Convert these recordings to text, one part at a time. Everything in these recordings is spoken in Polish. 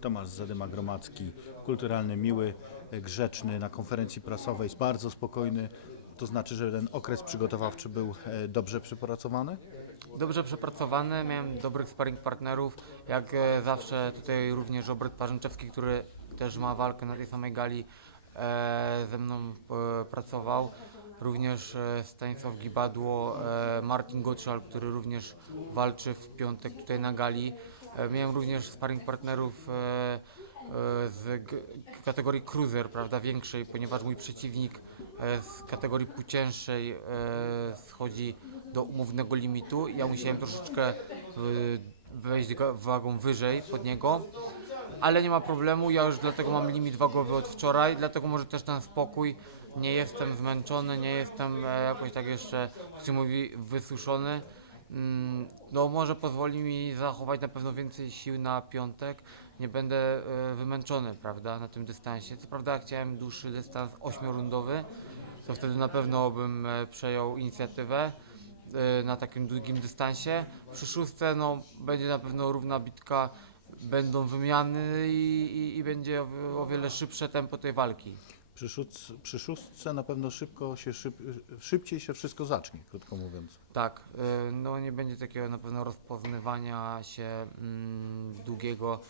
Tomasz Zadyma Gromadzki, kulturalny, miły, grzeczny, na konferencji prasowej bardzo spokojny. To znaczy, że ten okres przygotowawczy był e, dobrze przepracowany? Dobrze przepracowany, miałem dobrych sparring partnerów, jak e, zawsze tutaj również Robert Parzęczewski, który też ma walkę na tej samej gali, e, ze mną pracował. Również e, Stanisław Gibadło, e, Martin Gottschall, który również walczy w piątek tutaj na gali. E, miałem również sparring partnerów z kategorii cruiser, prawda, większej, ponieważ mój przeciwnik z kategorii pół cięższej e, schodzi do umownego limitu. Ja musiałem troszeczkę wejść wagą wyżej pod niego, ale nie ma problemu. Ja już dlatego mam limit wagowy od wczoraj, dlatego może też ten spokój. Nie jestem zmęczony, nie jestem e, jakoś tak jeszcze, jak się mówi, wysuszony. Mm, No może pozwoli mi zachować na pewno więcej sił na piątek. Nie będę e, wymęczony, prawda, na tym dystansie. Co prawda chciałem dłuższy dystans ośmiorundowy, to wtedy na pewno bym e, przejął inicjatywę e, na takim długim dystansie. Przy szóstce no, będzie na pewno równa bitka, będą wymiany i, i, i będzie o, o wiele szybsze tempo tej walki. Przy, szóstce, przy szóstce na pewno szybko się szyb, szybciej się wszystko zacznie, krótko mówiąc. Tak, y, no nie będzie takiego na pewno rozpoznawania się mm, długiego,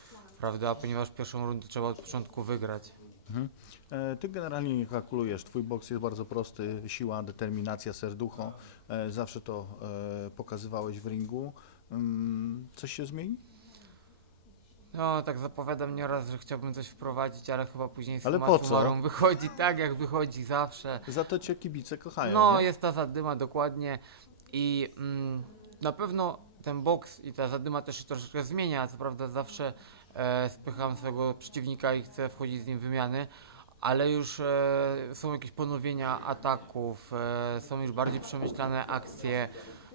prawda, ponieważ pierwszą rundę trzeba od początku wygrać. Mhm. E, Ty generalnie nie kalkulujesz, twój boks jest bardzo prosty, siła, determinacja, serducho, e, zawsze to e, pokazywałeś w ringu. Mm, Coś się zmieni? No, tak zapowiadam nieraz, że chciałbym coś wprowadzić, ale chyba później Ale summa po co? summarum wychodzi tak, jak wychodzi zawsze. Za to cię kibice kochają, No, nie? jest ta zadyma dokładnie i mm, na pewno ten boks i ta zadyma też się troszeczkę zmienia. Co prawda zawsze e, spycham swojego przeciwnika i chcę wchodzić z nim w wymiany, ale już e, są jakieś ponowienia ataków, e, są już bardziej przemyślane akcje,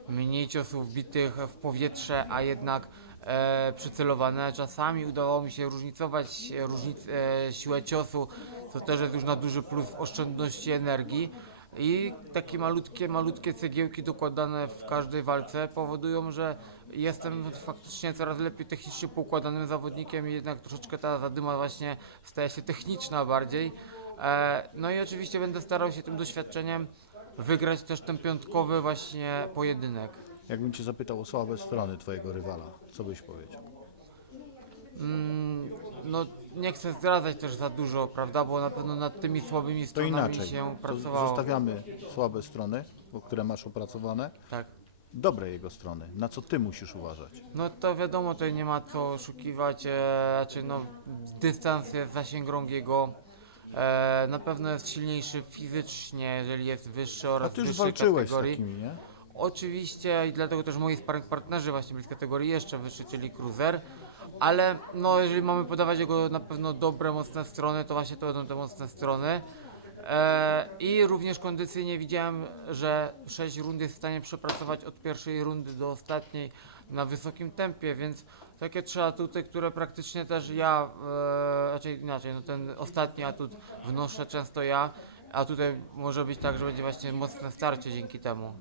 mniej ciosów bitych w powietrze, a jednak e, przycelowane. Czasami udawało mi się różnicować e, różnic, e, siłę ciosu, co też jest już na duży plus w oszczędności energii. I takie malutkie, malutkie cegiełki dokładane w każdej walce powodują, że jestem faktycznie coraz lepiej technicznie poukładanym zawodnikiem jednak troszeczkę ta zadyma właśnie staje się techniczna bardziej. E, no i oczywiście będę starał się tym doświadczeniem wygrać też ten piątkowy właśnie pojedynek. Jakbym cię zapytał o słabe strony twojego rywala, co byś powiedział? Mm, no nie chcę zdradzać też za dużo, prawda, bo na pewno nad tymi słabymi To stronami inaczej, się to pracowało. zostawiamy słabe strony, bo które masz opracowane, Tak. dobre jego strony, na co ty musisz uważać. No to wiadomo, tutaj nie ma co oszukiwać, e, znaczy no dystans jest zasięg rąk jego. E, na pewno jest silniejszy fizycznie, jeżeli jest wyższy A oraz ty już wyższej walczyłeś z kategorii. takimi, nie? Oczywiście i dlatego też moi sparring partnerzy właśnie byli z kategorii jeszcze wyższej, czyli cruiser. Ale no jeżeli mamy podawać jego na pewno dobre, mocne strony, to właśnie to będą te mocne strony. E, I również kondycyjnie widziałem, że 6 rund jest w stanie przepracować od pierwszej rundy do ostatniej na wysokim tempie, więc takie trzy atuty, które praktycznie też ja, e, raczej inaczej, no ten ostatni atut wnoszę często ja, a tutaj może być tak, że będzie właśnie mocne starcie dzięki temu.